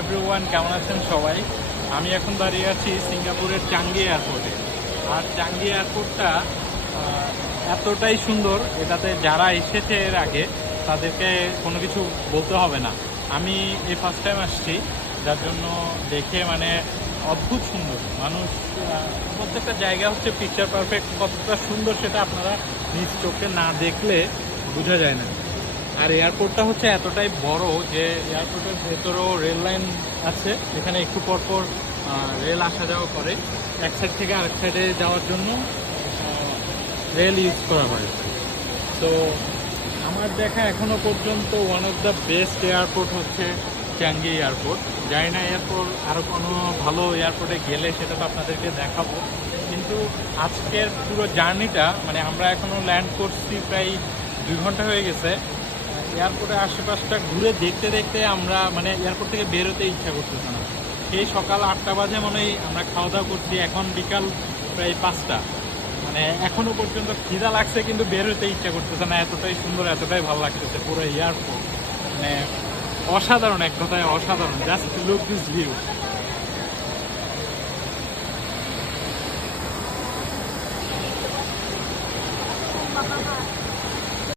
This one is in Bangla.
এভরিওয়ান, কেমন আছেন সবাই? আমি এখন দাঁড়িয়ে আছি সিঙ্গাপুরের চাঙ্গি এয়ারপোর্টে। আর চাঙ্গি এয়ারপোর্টটা এতটাই সুন্দর, এটাতে যারা এসেছে এর আগে তাদেরকে কোনো কিছু বলতে হবে না। আমি এই ফার্স্ট টাইম আসছি, যার জন্য দেখে মানে অদ্ভুত সুন্দর। মানুষ প্রত্যেকটা জায়গা হচ্ছে পিকচার পারফেক্ট। কতটা সুন্দর সেটা আপনারা নিজ চোখে না দেখলে বোঝা যায় না। আর এয়ারপোর্টটা হচ্ছে এতটাই বড় যে এয়ারপোর্টের ভেতরেও রেল লাইন আছে, এখানে একটু পর পর রেল আসা যাওয়া করে। এক সাইড থেকে আরেক সাইডে যাওয়ার জন্য রেল ইউজ করা হয়। তো আমার দেখা এখনো পর্যন্ত one of the best airport হচ্ছে চাঙ্গি এয়ারপোর্ট। জানি না এরপর আরও কোনো ভালো এয়ারপোর্টে গেলে সেটা তো আপনাদেরকে দেখাবো। কিন্তু আজকের পুরো জার্নিটা মানে আমরা এখনও ল্যান্ড করছি প্রায় 2 ঘন্টা হয়ে গেছে। এয়ারপোর্টের আশেপাশটা ঘুরে দেখতে দেখতে আমরা মানে এয়ারপোর্ট থেকে বেরোতে ইচ্ছা করতেছে না। সেই সকাল 8টা বাজে মনে হয় আমরা খাওয়া দাওয়া করছি, এখন বিকাল প্রায় 5টা। মানে এখনো পর্যন্ত খিদা লাগছে কিন্তু বের হতে ইচ্ছা করতেছে না, এতটাই সুন্দর, এতটাই ভালো লাগতেছে পুরো এয়ারপোর্ট। মানে অসাধারণ, এক কথায় অসাধারণ। Just look this view.